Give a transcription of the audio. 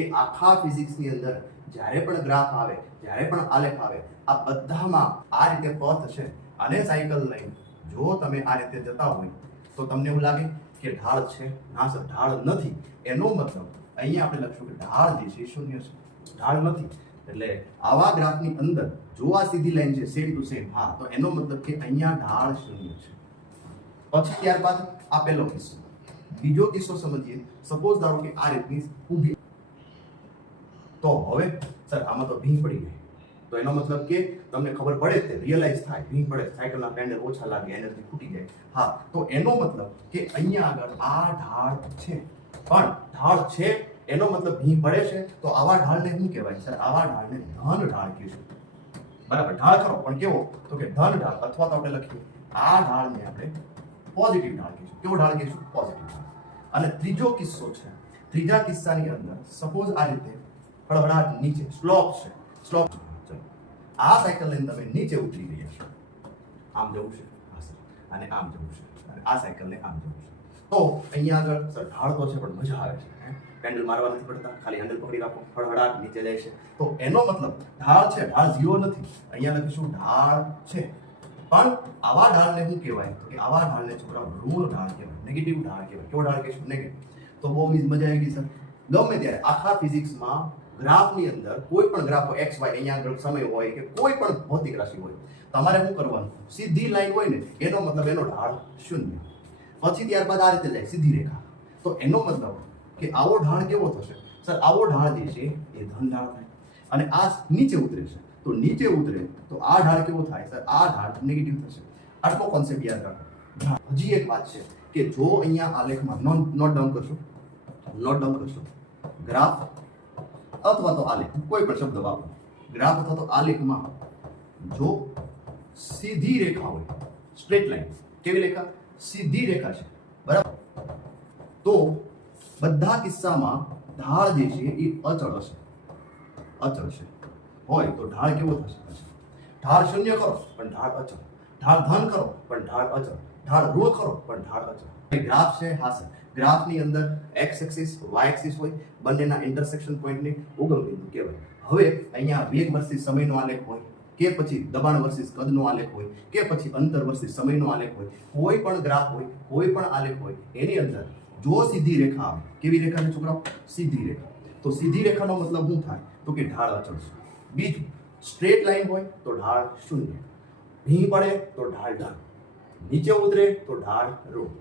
એ આખા ફિઝિક્સની અંદર જ્યારે પણ ગ્રાફ આવે, જ્યારે પણ આલેખ આવે, આ બધામાં આ રીતે પથ છે અને સાયકલ લાઈન જો તમે આ રીતે જતા હોય તો તમને એવું લાગે કે ઢાળ છે. ના સર, ઢાળ નથી. એનો મતલબ અહીંયા આપણે લખશું કે ઢાળ જે છે શૂન્ય છે, ઢાળ નથી. એટલે આવા ગ્રાફની અંદર જો આ સીધી લાઈન છે સેમ ટુ સેમ, હા, તો એનો મતલબ કે અહીંયા ઢાળ શૂન્ય છે. પછી ત્યારબાદ આ પહેલો કિસ્સો. બીજો કિસ્સો સમજીએ. સપોઝ ધારો કે આ રીતની ઊભી, તો હવે સર આમાં તો ભીંગ પડી ગઈ, તો એનો મતલબ કે તમને ખબર પડે તે રિયલાઇઝ થાય, ભીંગ પડે, સાયકલના પેન્ડલ ઓછા લાગે, એનર્જી ખૂટી જાય. હા, તો એનો મતલબ કે અહીંયા આગળ આ ઢાળ છે, પણ ઢાળ છે એનો મતલબ ભીંગ પડે છે, તો આવા ઢાળને શું કહેવાય સર? આવા ઢાળને ધન ઢાળ કહીશું. બરાબર, ઢાળ ખરો પણ કેવો? તો કે ધન ઢાળ, અથવા તો આપણે લખીએ આ ઢાળને આપણે પોઝિટિવ ઢાળ કહીશું. કેવો ઢાળ કહીશું? પોઝિટિવ ઢાળ. અને ત્રીજો કિસ્સો છે. ત્રીજા કિસ્સાની અંદર સપોઝ આ રીતે હળહળાટ નીચે સ્લોપ છે, સ્લોપ. ચલો, આ સાયકલ લઈને તમે નીચે ઉતરી રહ્યા છો, આમ જવું છે, હા સર, અને આમ જવું છે, અને આ સાયકલને આમ જવું છે. તો અહીંયા આગળ સર ઢાળ તો છે પણ મજા આવે છે, પેન્ડલ મારવા નથી પડતા, ખાલી હેન્ડલ પકડી રાખો, હળહળાટ નીચે જાય છે. તો એનો મતલબ ઢાળ છે, ઢાળ ઝીરો નથી. અહીંયા લખીશું ઢાળ છે, પણ આવા ઢાળને શું કહેવાય? તો કે આવા ઢાળને છોકરા ઋણ ઢાળ કહેવાય, નેગેટિવ ઢાળ કહેવાય. કેવો ઢાળ કહીશું? નેગેટિવ. તો બહુ મજા આવી ગઈ સર. ગમે ત્યારે આખા ફિઝિક્સમાં ગ્રાફની અંદર કોઈ પણ ગ્રાફ એક્સ વાય, અહીંયા આગળ સમય હોય કે કોઈ પણ ભૌતિક રાશિ હોય, તમારે શું કરવાનું? સીધી લાઈન હોય ને એનો મતલબ એનો ઢાળ શૂન્ય. પછી ત્યારબાદ આ રીતે જાય સીધી રેખા, તો એનો મતલબ કે આવો ઢાળ કેવો થશે સર? આવો ઢાળ જે છે એ ધન ઢાળ થાય. અને આ નીચે ઉતરે છે, તો નીચે ઉતરે તો આ ઢાળ કેવો થાય સર? આ ઢાળ નેગેટિવ થશે. આટલો કોન્સેપ્ટ યાદ રાખો. હજી એક વાત છે કે જો અહીંયા આલેખમાં નોટ ડાઉન કરશો, નોટ ડાઉન કરશો, ગ્રાફ અથવા તો આલેખ, કોઈ પણ શબ્દ વાપરો, ગ્રાફ અથવા તો આલેખમાં જો સીધી રેખા હોય, સ્ટ્રેટ લાઈન, કેવી રેખા? સીધી રેખા છે, બરાબર, તો બધા કિસ્સામાં ઢાળ જે છે એ અચળ હશે. અચળ છે હોય તો ઢાળ કેવો થશે? ઢાળ શૂન્ય કરો પણ ઢાળ અચળ, ઢાળ ધન કરો પણ ઢાળ અચળ, ઢાળ ઋણ કરો પણ ઢાળ અચળ. ગ્રાફ છે, હા સર, ગ્રાફની અંદર એક્સ એક્સિસ, વાય એક્સિસ હોય, બંનેના ઇન્ટરસેક્શન પોઈન્ટને ઉગમ બિંદુ કહેવાય. હવે અહીંયા વેગ વર્સિસ સમયનો આલેખ હોય, કે પછી દબાણ વર્સિસ કદનો આલેખ હોય, કે પછી અંતર વર્સિસ સમયનો આલેખ હોય, કોઈ પણ ગ્રાફ હોય, કોઈ પણ આલેખ હોય, એની અંદર જો સીધી રેખા આવે, કેવી રેખા છે છોકરાઓ? સીધી રેખા. તો સીધી રેખાનો મતલબ શું થાય? તો કે ઢાળ અચળ છે. બીજું, સ્ટ્રેટ લાઈન હોય તો ઢાળ શૂન્ય, ભીં પડે તો ઢાળ ધન, નીચે ઉતરે તો ઢાળ ઋણ.